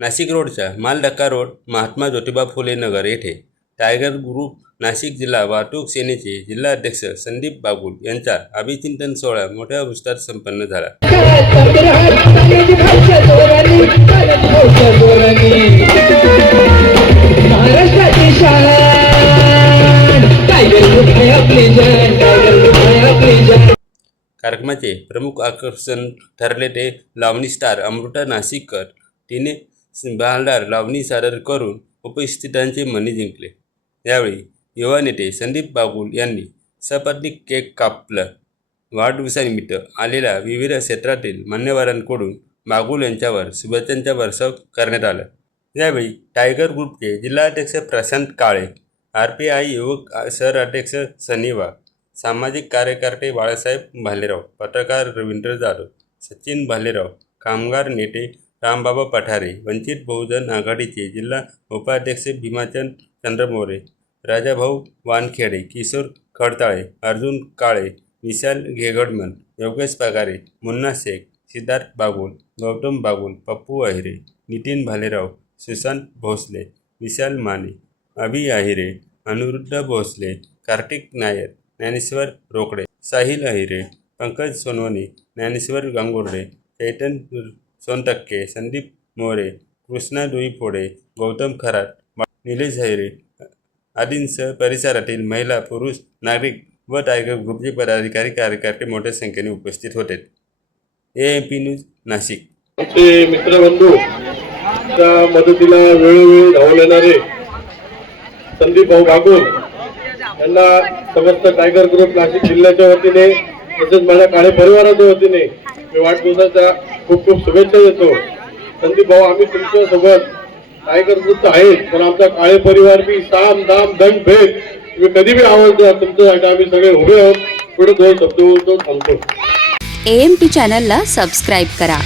नाशिक रोडच्या मालधक्का रोड महात्मा ज्योतिबा फुले नगर येथे tiger group Nashik जिल्हा वाहतूक सेनेचे जिल्हाध्यक्ष संदीप बागुल यांचा अभिचिंतन सोहळा मोठ्या उत्साहात संपन्न झाला. कार्यक्रमाचे प्रमुख आकर्षण ठरले ते लावणी स्टार अमृता नाशिककर तिने भांडार लावणी सादर करून उपस्थितांचे मने जिंकले. यावेळी युवा नेते संदीप बागुल यांनी सपत्नीक केक कापलं. वाढदिवसानिमित्त आलेल्या विविध क्षेत्रातील मान्यवरांकडून बागुल यांच्यावर शुभेच्छांचा वर्षाव करण्यात आला. यावेळी टायगर ग्रुपचे जिल्हाध्यक्ष Prashant Kale R P I युवक शहराध्यक्ष अध्यक्ष वाघ सामाजिक कार्यकर्ते बाळासाहेब भालेराव पत्रकार रवींद्र जाधव सचिन भालेराव कामगार नेते रामबाबा पठारे वंचित बहुजन आघाडीचे जिल्हा उपाध्यक्ष भीमाचंद चंद्रमोरे राजाभाऊ वानखेडे किशोर खडताळे अर्जुन काळे विशाल घेगडमन योगेश पगारे मुन्ना शेख सिद्धार्थ बागुल गौतम बागुल पप्पू अहिरे नितीन भालेराव सुशांत भोसले विशाल माने अभि अहिरे अनिरुद्ध भोसले कार्तिक नायर ज्ञानेश्वर रोकडे साहिल अहिरे पंकज सोनवणे ज्ञानेश्वर गांगुर्डे चैतन सोनटक्के संदीप मोरे कृष्णा दुईफोडे गौतम खरात निलेश अहिरे आदींसह परिसरातील महिला पुरुष नागरिक व टायगर ग्रुपचे पदाधिकारी कार्यकर्ते मोठ्या संख्येने उपस्थित होते. A M P news Nashik. आमचे मित्रबंधू त्या मदतीला वेळोवेळी धावून येणारे संदीप भाऊ बागुल यांना समस्त टायगर ग्रुप नाशिक जिल्ह्याच्या वतीने तसेच माझ्या काळे परिवाराच्या वतीने मी वाढदिवसाच्या खूप खूप शुभेच्छा देतो. संदीप भाऊ आम्ही तुमच्यासोबत टायगर ग्रुप पण आमचा काळे परिवार बी साम दाम दंड भेद तुम्ही कधी बी आवाज द्या तुमच्यासाठी आम्ही सगळे उभे आहोत. पुढे दोन शब्द बोलतो थांबतो. ए एम चॅनलला सबस्क्राईब करा.